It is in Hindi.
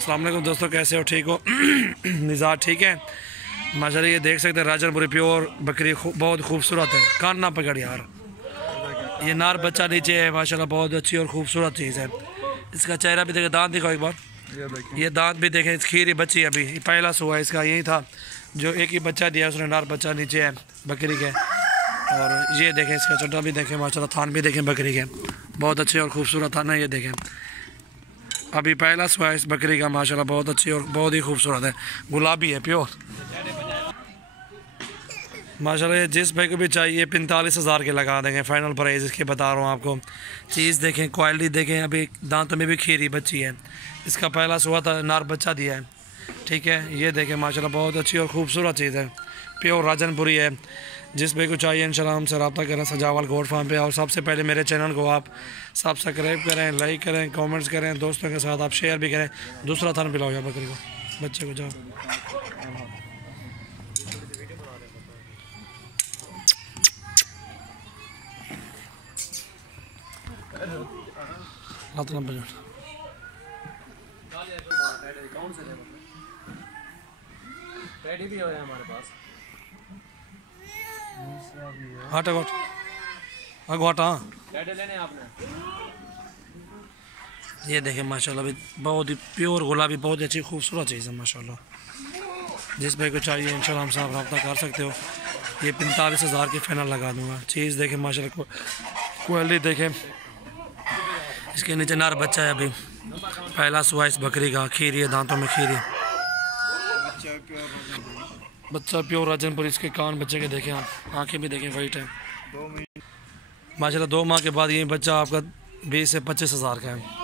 अस्सलाम वालेकुम दोस्तों, कैसे हो? ठीक हो? मिजाज ठीक है माशाल्लाह। ये देख सकते हैं राजनपुरी प्योर बकरी बहुत खूबसूरत है। कान ना पकड़ यार, ये नार बच्चा नीचे है माशाल्लाह, बहुत अच्छी और खूबसूरत चीज़ है। इसका चेहरा भी देखें, दांत दिखाओ एक बार, ये दांत भी देखें। खीरी बच्ची अभी पहला सुआ इसका यही था, जो एक ही बच्चा दिया उसने, नार बच्चा नीचे है बकरी के। और ये देखें इसका चड्डा भी देखें माशाल्लाह, थान भी देखें बकरी के, बहुत अच्छे और खूबसूरत थान है। ये देखें अभी पहला सुआ इस बकरी का माशाल्लाह, बहुत अच्छी और बहुत ही खूबसूरत है, गुलाबी है प्योर माशाल्लाह। ये जिस भाई को भी चाहिए 45,000 के लगा देंगे, फाइनल प्राइस इसके बता रहा हूँ आपको। चीज़ देखें, क्वालिटी देखें, अभी दांतों में भी खीरी बच्ची है। इसका पहला सुआ था, नार बच्चा दिया है, ठीक है। ये देखें माशाल्लाह, बहुत अच्छी और खूबसूरत चीज़ है, प्योर राजनपुरी है। जिस भाई को चाहिए इंशाल्लाह हमसे रब्ता करें सजावल गोट फार्म पे। और सबसे पहले मेरे चैनल को आप सब्सक्राइब करें, लाइक करें, कमेंट्स करें, दोस्तों के साथ आप शेयर भी करें। दूसरा थान पिलाओ या बकरी को, बच्चे को जाओ। भी हो रहा है हमारे पास। लेने आपने। ये देखें माशाल्लाह, भी बहुत ही प्योर गुलाबी, बहुत अच्छी खूबसूरत चीज़ है माशाल्लाह। जिस भाई को चाहिए इंशाल्लाह हमसे आप रब्ता कर सकते हो। ये 45,000 की फाइनल लगा दूंगा। चीज़ देखें माशाल्लाह, क्वालिटी देखें। इसके नीचे नार बच्चा है, अभी पहला सुआ इस बकरी का, खीरी है, दांतों में खीरी, बच्चा प्योर राजनपुर। इसके कान बच्चे के देखें आप, आंखें भी देखें वाइट है माशाल्लाह। 2 माह के बाद ये बच्चा आपका 20 से 25,000 का है।